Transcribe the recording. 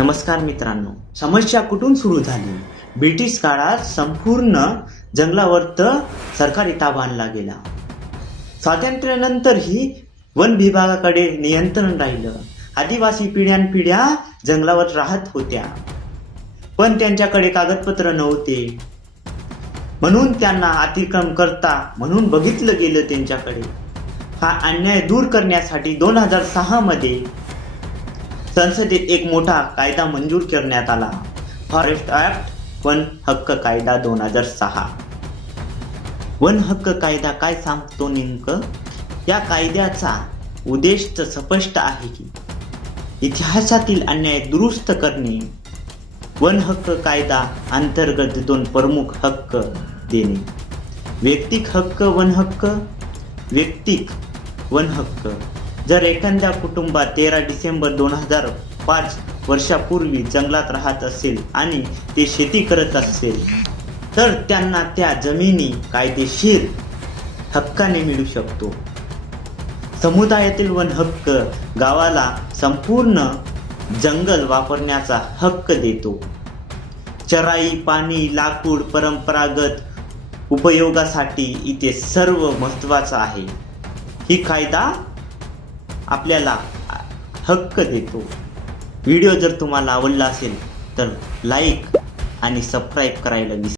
नमस्कार मित्रांनो, समस्या कुठून सुरू झाली? ब्रिटिश काळात संपूर्ण जंगलावर सरकारी ताबा आणला गेला. स्वातंत्र्यानंतरही वन विभागाकडे नियंत्रण राहिलं. आदिवासी पिढ्यानपिढ्या जंगलावर राहत होत्या, पण त्यांच्याकडे कागदपत्र नव्हते, म्हणून त्यांना अतिक्रमण करता म्हणून बघितलं गेलं त्यांच्याकडे. हा अन्याय दूर करण्यासाठी 2006 मध्ये संसदेत एक मोठा कायदा मंजूर करण्यात आला, फॉरेस्ट ऍक्ट वन हक्क कायदा 2006. वन हक्क कायदा काय सांगतो नेमकं? या कायद्याचा उद्देश स्पष्ट आहे की इतिहासातील अन्याय दुरुस्त करणे. वन हक्क कायदा अंतर्गत 2 प्रमुख हक्क देणे: वैयक्तिक हक्क वन हक्क. वैयक्तिक वन हक्क: जर एखाद्या कुटुंबात 13 डिसेंबर 2005 वर्षापूर्वी जंगलात राहत असेल आणि ते शेती करत असेल, तर त्यांना त्या जमिनी कायदेशीर हक्काने मिळू शकतो. समुदायातील वन हक्क गावाला संपूर्ण जंगल वापरण्याचा हक्क देतो. चराई, पाणी, लाकूड, परंपरागत उपयोगासाठी इथे सर्व महत्त्वाचं आहे. ही कायदा आपल्याला हक्क देतो. व्हिडिओ जर तुम्हाला आवडला असेल तर लाईक आणि सबस्क्राईब करायला विसरू